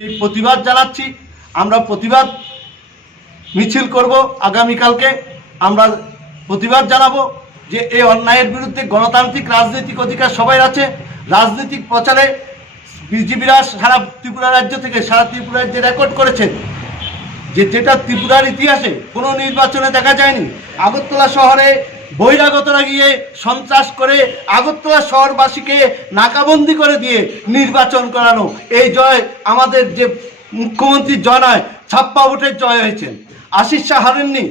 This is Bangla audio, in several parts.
সেই প্রতিবাদ জানাচ্ছি। আমরা প্রতিবাদ মিছিল করব আগামীকালকে। আমরা প্রতিবাদ জানাবো যে এই অন্যায়ের বিরুদ্ধে গণতান্ত্রিক রাজনৈতিক অধিকার সবাই আছে। রাজনৈতিক প্রচারে বিজেপিরা সারা ত্রিপুরা রাজ্য থেকে সারা ত্রিপুরা রাজ্যে রেকর্ড করেছেন যেটা ত্রিপুরার ইতিহাসে কোনো নির্বাচনে দেখা যায়নি। আগরতলা শহরে বহিরাগতরা গিয়ে সন্ত্রাস করে আগরতলা শহরবাসীকে নাকাবন্দি করে দিয়ে নির্বাচন করানো, এই জয় আমাদের যে মুখ্যমন্ত্রীর জয় নয়, ছাপ্পা ভোটের জয় হয়েছে। আশিস শাহ হারেননি,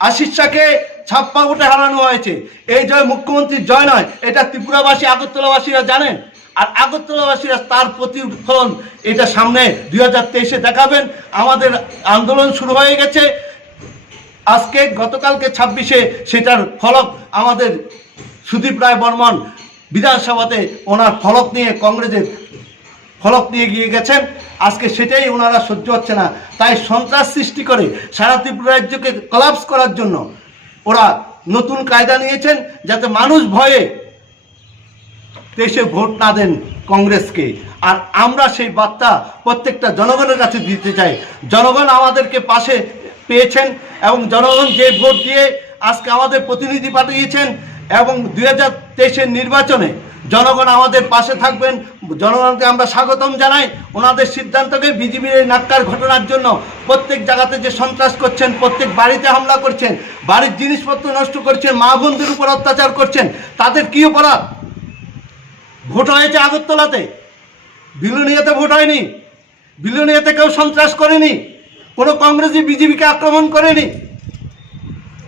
আশিস শাহকে ছাপ্পা ভোটে হারানো হয়েছে। এই জয় মুখ্যমন্ত্রীর জয় নয়, এটা ত্রিপুরাবাসী আগরতলাবাসীরা জানেন। আর আগরতলাবাসীরা তার প্রতিফলন এটা সামনে 2023-এ দেখাবেন। আমাদের আন্দোলন শুরু হয়ে গেছে আজকে, গতকালকে 26-এ সেটার ফলক আমাদের সুদীপ রায় বর্মন বিধানসভাতে ওনার ফলক নিয়ে, কংগ্রেসের ফলক নিয়ে গিয়ে গেছেন। আজকে সেটাই ওনারা সহ্য হচ্ছে না, তাই সন্ত্রাস সৃষ্টি করে সারা ত্রিপুরা রাজ্যকে কলাপস করার জন্য ওরা নতুন কায়দা নিয়েছেন, যাতে মানুষ ভয়ে দেশে ভোট না দেন কংগ্রেসকে। আর আমরা সেই বার্তা প্রত্যেকটা জনগণের কাছে দিতে চাই। জনগণ আমাদেরকে পাশে পেয়েছেন এবং জনগণ যে ভোট দিয়ে আজকে আমাদের প্রতিনিধি পাঠিয়েছেন এবং 2023-এর নির্বাচনে জনগণ আমাদের পাশে থাকবেন। জনগণকে আমরা স্বাগতম জানাই। ওনাদের সিদ্ধান্তকে বিজেপির এই নাক্কার ঘটনার জন্য প্রত্যেক জায়গাতে যে সন্ত্রাস করছেন, প্রত্যেক বাড়িতে হামলা করছেন, বাড়ির জিনিসপত্র নষ্ট করছেন, মা বোনদের উপর অত্যাচার করছেন, তাদের কি অপরাধ? ভোট হয়েছে আগরতলাতে, বিলোনিয়াতে ভোট হয়নি। বিলোনিয়াতে কেউ সন্ত্রাস করেনি, কোনো কংগ্রেসই বিজেপিকে আক্রমণ করেনি।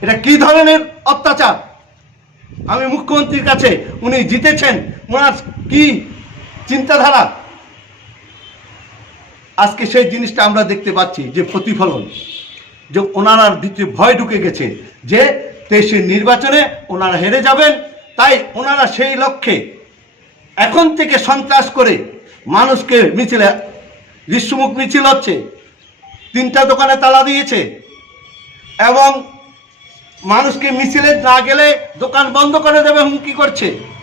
এটা কি ধরনের অত্যাচার? আমি মুখ্যমন্ত্রীর কাছে, উনি জিতেছেন, ওনার কি চিন্তাধারা, আজকে সেই জিনিসটা আমরা দেখতে পাচ্ছি যে প্রতিফলন, যে ওনারা ভিতরে ভয় ঢুকে গেছে যে 23-এর নির্বাচনে ওনারা হেরে যাবেন। তাই ওনারা সেই লক্ষ্যে এখন থেকে সন্ত্রাস করে মানুষকে মিছিলে, বিশ্বমুখ মিছিল হচ্ছে, 3টা দোকানে তালা দিয়েছে এবং মানুষকে মিছিলে না গেলে দোকান বন্ধ করে দেবে হুমকি করছে।